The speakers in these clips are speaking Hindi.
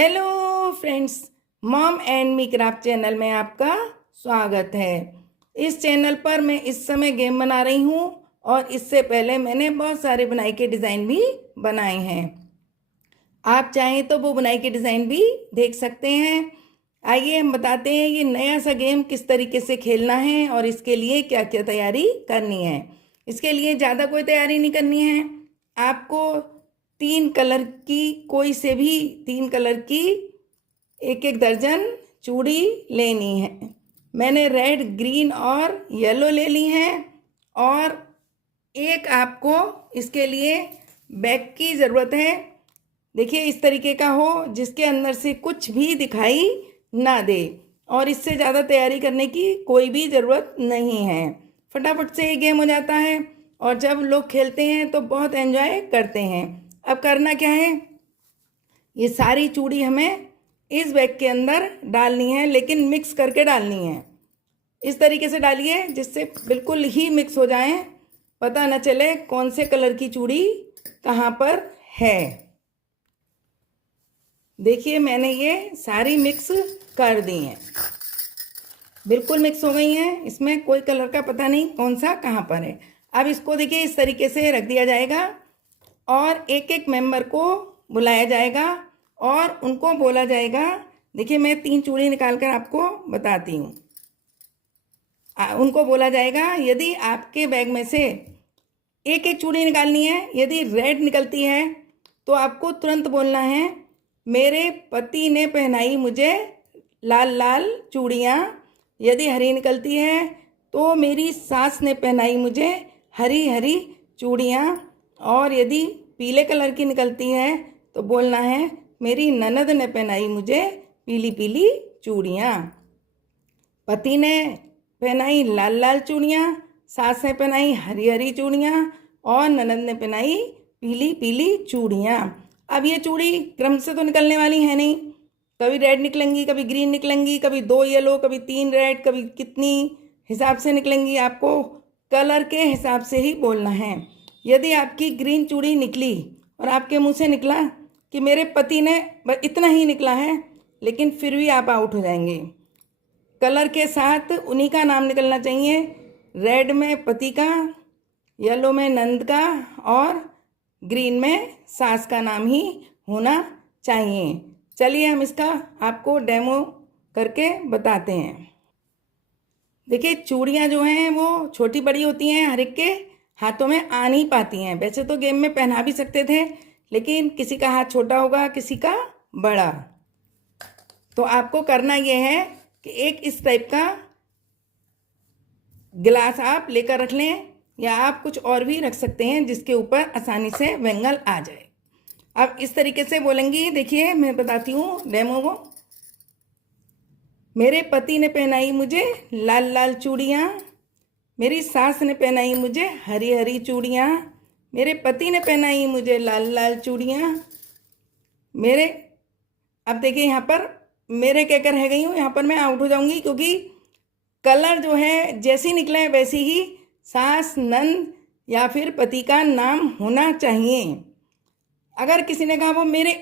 Hello friends, mom and me craft channel में आपका स्वागत है। इस चैनल पर मैं इस समय गेम बना रही हूँ और इससे पहले मैंने बहुत सारे बुनाई के डिज़ाइन भी बनाए हैं। आप चाहें तो वो बुनाई के डिज़ाइन भी देख सकते हैं। आइए हम बताते हैं ये नया सा गेम किस तरीके से खेलना है और इसके लिए क्या क्या तैयारी करनी है। इसके लिए ज़्यादा कोई तैयारी नहीं करनी है। आपको 3 कलर की, कोई से भी 3 कलर की एक एक दर्जन चूड़ी लेनी है। मैंने रेड, ग्रीन और येलो ले ली हैं। और एक आपको इसके लिए बैग की ज़रूरत है। देखिए इस तरीके का हो जिसके अंदर से कुछ भी दिखाई ना दे, और इससे ज़्यादा तैयारी करने की कोई भी ज़रूरत नहीं है। फटाफट से ये गेम हो जाता है और जब लोग खेलते हैं तो बहुत एंजॉय करते हैं। अब करना क्या है, ये सारी चूड़ी हमें इस बैग के अंदर डालनी है, लेकिन मिक्स करके डालनी है। इस तरीके से डालिए जिससे बिल्कुल ही मिक्स हो जाए, पता न चले कौन से कलर की चूड़ी कहाँ पर है। देखिए मैंने ये सारी मिक्स कर दी हैं, बिल्कुल मिक्स हो गई हैं। इसमें कोई कलर का पता नहीं कौन सा कहाँ पर है। अब इसको देखिए इस तरीके से रख दिया जाएगा और एक एक मेंबर को बुलाया जाएगा और उनको बोला जाएगा। देखिए मैं 3 चूड़ी निकाल कर आपको बताती हूँ। उनको बोला जाएगा, यदि आपके बैग में से एक एक चूड़ी निकालनी है, यदि रेड निकलती है तो आपको तुरंत बोलना है, मेरे पति ने पहनाई मुझे लाल लाल चूड़ियाँ। यदि हरी निकलती है तो मेरी सास ने पहनाई मुझे हरी हरी चूड़ियाँ। और यदि पीले कलर की निकलती है तो बोलना है, मेरी ननद ने पहनाई मुझे पीली पीली चूड़ियाँ। पति ने पहनाई लाल लाल चूड़ियाँ, सास ने पहनाई हरी हरी चूड़ियाँ और ननद ने पहनाई पीली पीली चूड़ियाँ। अब ये चूड़ी क्रम से तो निकलने वाली है नहीं, कभी रेड निकलेंगी, कभी ग्रीन निकलेंगी, कभी 2 येलो, कभी 3 रेड, कभी कितनी हिसाब से निकलेंगी। आपको कलर के हिसाब से ही बोलना है। यदि आपकी ग्रीन चूड़ी निकली और आपके मुंह से निकला कि मेरे पति ने, इतना ही निकला है, लेकिन फिर भी आप आउट हो जाएंगे। कलर के साथ उन्हीं का नाम निकलना चाहिए। रेड में पति का, येलो में नंद का और ग्रीन में सास का नाम ही होना चाहिए। चलिए हम इसका आपको डेमो करके बताते हैं। देखिए चूड़ियाँ जो हैं वो छोटी बड़ी होती हैं, हर एक के हाथों में आ नहीं पाती हैं। वैसे तो गेम में पहना भी सकते थे, लेकिन किसी का हाथ छोटा होगा, किसी का बड़ा। तो आपको करना ये है कि एक इस टाइप का गिलास आप लेकर रख लें, या आप कुछ और भी रख सकते हैं जिसके ऊपर आसानी से वेंगल आ जाए। अब इस तरीके से बोलेंगी। देखिए मैं बताती हूँ डेमो को। मेरे पति ने पहनाई मुझे लाल लाल चूड़ियाँ, मेरी सास ने पहनाई मुझे हरी हरी चूड़ियाँ, मेरे पति ने पहनाई मुझे लाल लाल चूड़ियाँ। मेरे, अब देखिए यहाँ पर मेरे कहकर रह गई हूँ, यहाँ पर मैं आउट हो जाऊंगी, क्योंकि कलर जो है जैसी निकला है वैसी ही सास, नंद या फिर पति का नाम होना चाहिए। अगर किसी ने कहा वो मेरे,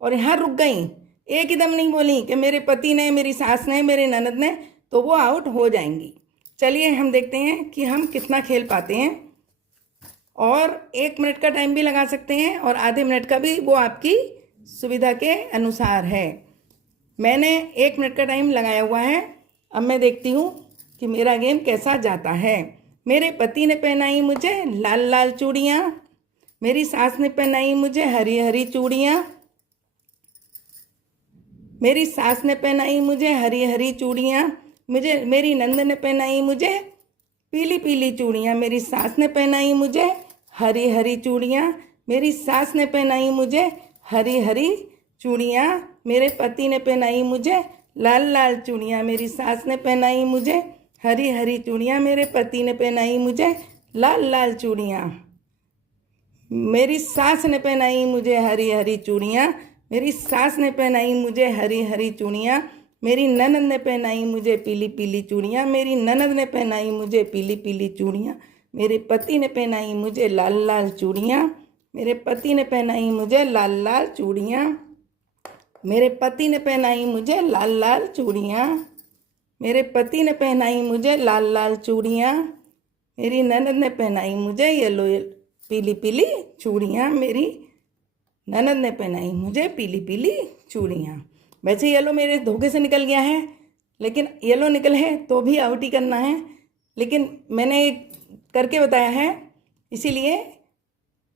और यहाँ रुक गई, एक ही दम नहीं बोली कि मेरे पति ने, मेरी सास ने, मेरे ननद ने, तो वो आउट हो जाएंगी। चलिए हम देखते हैं कि हम कितना खेल पाते हैं। और 1 मिनट का टाइम भी लगा सकते हैं और आधे मिनट का भी, वो आपकी सुविधा के अनुसार है। मैंने 1 मिनट का टाइम लगाया हुआ है। अब मैं देखती हूँ कि मेरा गेम कैसा जाता है। मेरे पति ने पहनाई मुझे लाल लाल चूड़ियाँ, मेरी सास ने पहनाई मुझे हरी हरी चूड़ियाँ, मेरी सास ने पहनाई मुझे हरी हरी चूड़ियाँ, मेरी नंद ने पहनाई मुझे पीली पीली चूड़ियाँ, मेरी सास ने पहनाई मुझे हरी हरी चूड़ियाँ, मेरी सास ने पहनाई मुझे हरी हरी चूड़ियाँ, मेरे पति ने पहनाई मुझे लाल लाल चूड़ियाँ, मेरी सास ने पहनाई मुझे हरी हरी चूड़ियाँ, मेरे पति ने पहनाई मुझे लाल लाल चूड़ियाँ, मेरी सास ने पहनाई मुझे हरी हरी चूड़ियाँ, मेरी सास ने पहनाई मुझे हरी हरी चूड़ियाँ, मेरी ननद ने पहनाई मुझे पीली पीली चूड़ियाँ, मेरी ननद ने पहनाई मुझे पीली पीली चूड़ियाँ, मेरे पति ने पहनाई मुझे लाल लाल चूड़ियाँ, मेरे पति ने पहनाई मुझे लाल लाल चूड़ियाँ, मेरे पति ने पहनाई मुझे लाल लाल चूड़ियाँ। मेरे पति ने पहनाई मुझे लाल लाल चूड़ियाँ। मेरी ननद ने पहनाई मुझे येलो पीली पीली चूड़ियाँ। मेरी ननद ने पहनाई मुझे पीली पीली चूड़ियाँ। वैसे येलो मेरे धोखे से निकल गया है, लेकिन येलो निकल है तो भी आउट ही करना है, लेकिन मैंने करके बताया है, इसीलिए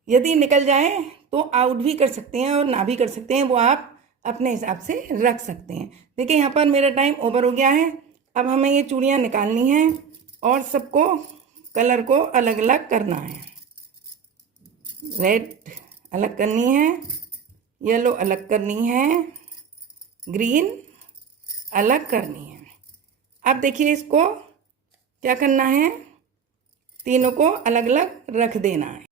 यदि निकल जाए तो आउट भी कर सकते हैं और ना भी कर सकते हैं, वो आप अपने हिसाब से रख सकते हैं। देखिए यहाँ पर मेरा टाइम ओवर हो गया है। अब हमें ये चूड़ियाँ निकालनी हैं और सबको कलर को अलग अलग करना है। रेड अलग करनी है, येलो अलग करनी है, ग्रीन अलग करनी है। अब देखिए इसको क्या करना है, तीनों को अलग अलग रख देना है।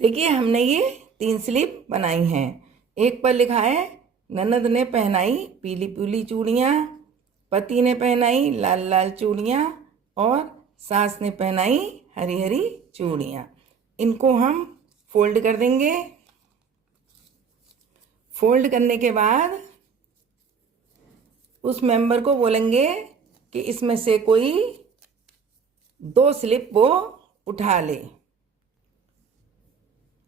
देखिए हमने ये 3 स्लिप बनाई हैं। एक पर लिखा है ननद ने पहनाई पीली पीली चूड़ियाँ, पति ने पहनाई लाल लाल चूड़ियाँ और सास ने पहनाई हरी हरी चूड़ियाँ। इनको हम फोल्ड कर देंगे। फोल्ड करने के बाद उस मेंबर को बोलेंगे कि इसमें से कोई 2 स्लिप वो उठा ले।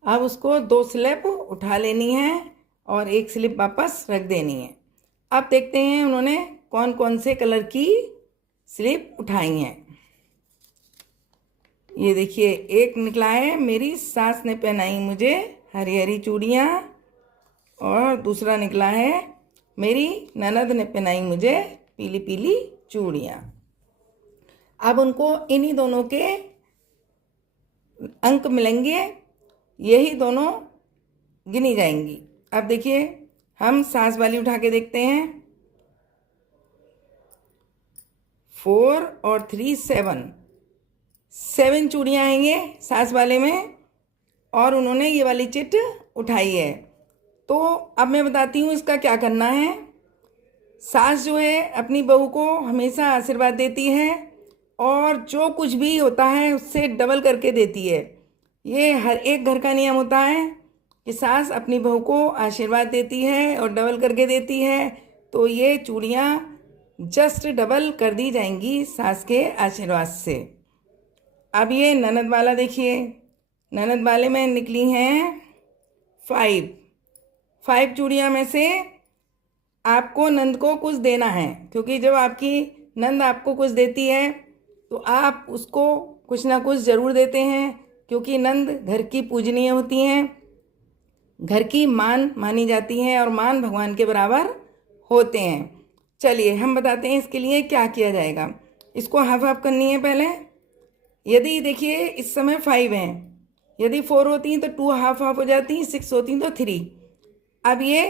अब उसको 2 स्लिप उठा लेनी है और 1 स्लिप वापस रख देनी है। अब देखते हैं उन्होंने कौन कौन से कलर की स्लिप उठाई हैं। ये देखिए एक निकला है, मेरी सास ने पहनाई मुझे हरी हरी चूड़ियाँ, और दूसरा निकला है मेरी ननद ने पहनाई मुझे पीली पीली चूड़ियाँ। अब उनको इन्हीं दोनों के अंक मिलेंगे, यही दोनों गिनी जाएंगी। अब देखिए हम सास वाली उठा के देखते हैं। 4 और 3 7 चूड़ियाँ आएंगे सास वाले में, और उन्होंने ये वाली चिट उठाई है। तो अब मैं बताती हूँ इसका क्या करना है। सास जो है अपनी बहू को हमेशा आशीर्वाद देती है और जो कुछ भी होता है उससे डबल करके देती है। ये हर एक घर का नियम होता है कि सास अपनी बहू को आशीर्वाद देती है और डबल करके देती है। तो ये चूड़ियाँ जस्ट डबल कर दी जाएंगी सास के आशीर्वाद से। अब ये ननद वाला देखिए, ननद वाले में निकली हैं 5 चूड़ियाँ में से आपको नंद को कुछ देना है, क्योंकि जब आपकी नंद आपको कुछ देती है तो आप उसको कुछ ना कुछ ज़रूर देते हैं, क्योंकि नंद घर की पूजनीय होती हैं, घर की मान मानी जाती हैं और मान भगवान के बराबर होते हैं। चलिए हम बताते हैं इसके लिए क्या किया जाएगा। इसको हाफ हाफ करनी है पहले। यदि देखिए इस समय 5 हैं, यदि 4 होती हैं तो 2 हाफ हाफ हो जाती हैं, 6 होती हैं तो 3। अब ये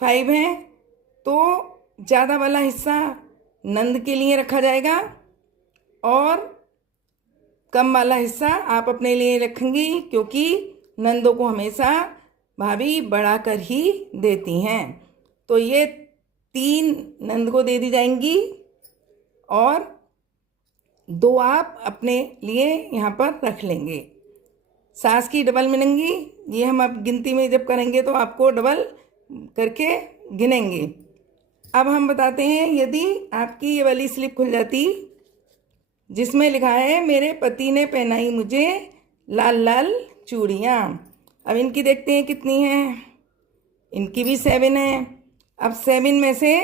5 हैं तो ज़्यादा वाला हिस्सा नंद के लिए रखा जाएगा और कम वाला हिस्सा आप अपने लिए रखेंगी, क्योंकि नंदों को हमेशा भाभी बढ़ा कर ही देती हैं। तो ये 3 नंद को दे दी जाएंगी और 2 आप अपने लिए यहाँ पर रख लेंगे। सास की डबल मिलेंगी, ये हम अब गिनती में जब करेंगे तो आपको डबल करके गिनेंगे। अब हम बताते हैं यदि आपकी ये वाली स्लिप खुल जाती जिसमें लिखा है मेरे पति ने पहनाई मुझे लाल लाल चूड़ियाँ। अब इनकी देखते हैं कितनी हैं। इनकी भी 7 है। अब 7 में से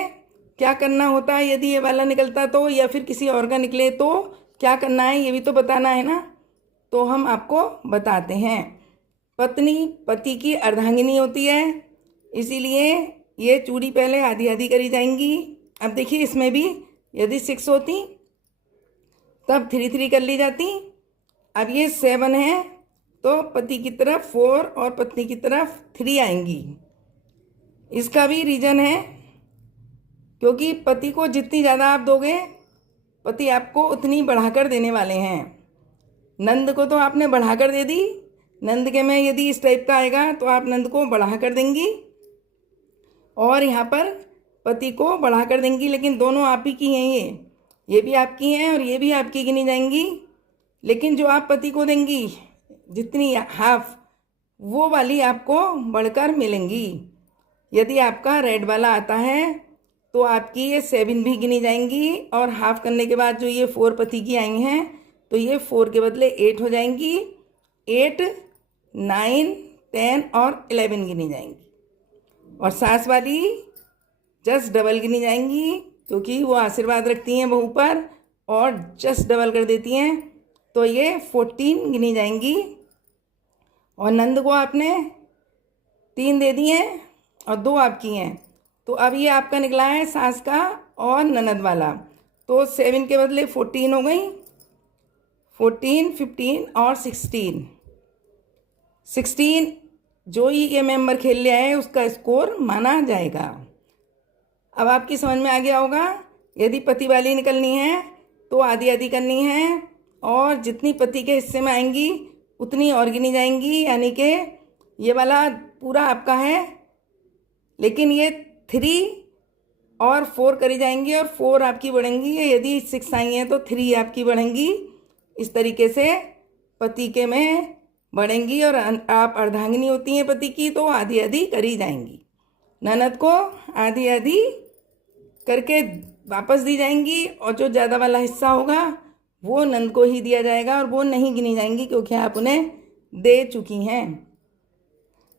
क्या करना होता है यदि ये वाला निकलता तो, या फिर किसी और का निकले तो क्या करना है ये भी तो बताना है ना। तो हम आपको बताते हैं। पत्नी पति की अर्धांगिनी होती है, इसीलिए ये चूड़ी पहले आधी आधी करी जाएंगी। अब देखिए इसमें भी यदि 6 होती तब 3 3 कर ली जाती। अब ये 7 है तो पति की तरफ 4 और पत्नी की तरफ 3 आएंगी। इसका भी रीज़न है, क्योंकि पति को जितनी ज़्यादा आप दोगे पति आपको उतनी बढ़ाकर देने वाले हैं। नंद को तो आपने बढ़ाकर दे दी, नंद के में यदि इस टाइप का आएगा तो आप नंद को बढ़ाकर देंगी और यहाँ पर पति को बढ़ाकर देंगी, लेकिन दोनों आप ही की हैं। ये भी आपकी हैं और ये भी आपकी गिनी जाएंगी, लेकिन जो आप पति को देंगी जितनी हाफ वो वाली आपको बढ़कर मिलेंगी। यदि आपका रेड वाला आता है तो आपकी ये 7 भी गिनी जाएंगी, और हाफ करने के बाद जो ये 4 पति की आई हैं तो ये 4 के बदले 8 हो जाएंगी। 8, 9, 10 और 11 गिनी जाएंगी। और सास वाली जस्ट डबल गिनी जाएंगी, क्योंकि वो आशीर्वाद रखती हैं बहू पर और जस्ट डबल कर देती हैं, तो ये 14 गिनी जाएंगी। और नंद को आपने 3 दे दिए हैं और 2 आपकी हैं, तो अब ये आपका निकला है सास का और ननद वाला, तो 7 के बदले 14 हो गई। 14, 15 और 16 जो ही ये मेंबर खेल ले आए उसका स्कोर माना जाएगा। अब आपकी समझ में आ गया होगा। यदि पति वाली निकलनी है तो आधी आधी करनी है, और जितनी पति के हिस्से में आएंगी उतनी और गिनी जाएंगी, यानी कि ये वाला पूरा आपका है, लेकिन ये 3 और 4 करी जाएंगी और 4 आपकी बढ़ेंगी। यदि 6 आई हैं तो 3 आपकी बढ़ेंगी। इस तरीके से पति के में बढ़ेंगी, और आप अर्धांगिनी होती हैं पति की, तो आधी आधी करी जाएंगी। ननद को आधी आधी करके वापस दी जाएंगी, और जो ज़्यादा वाला हिस्सा होगा वो नंद को ही दिया जाएगा, और वो नहीं गिनी जाएंगी क्योंकि आप उन्हें दे चुकी हैं।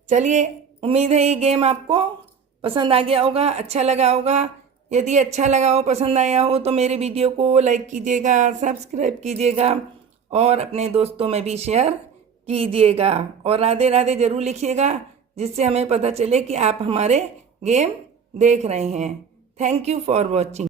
चलिए, उम्मीद है ये गेम आपको पसंद आ गया होगा, अच्छा लगा होगा। यदि अच्छा लगा हो, पसंद आया हो, तो मेरे वीडियो को लाइक कीजिएगा, सब्सक्राइब कीजिएगा और अपने दोस्तों में भी शेयर कीजिएगा। और राधे राधे ज़रूर लिखिएगा, जिससे हमें पता चले कि आप हमारे गेम देख रहे हैं। Thank you for watching.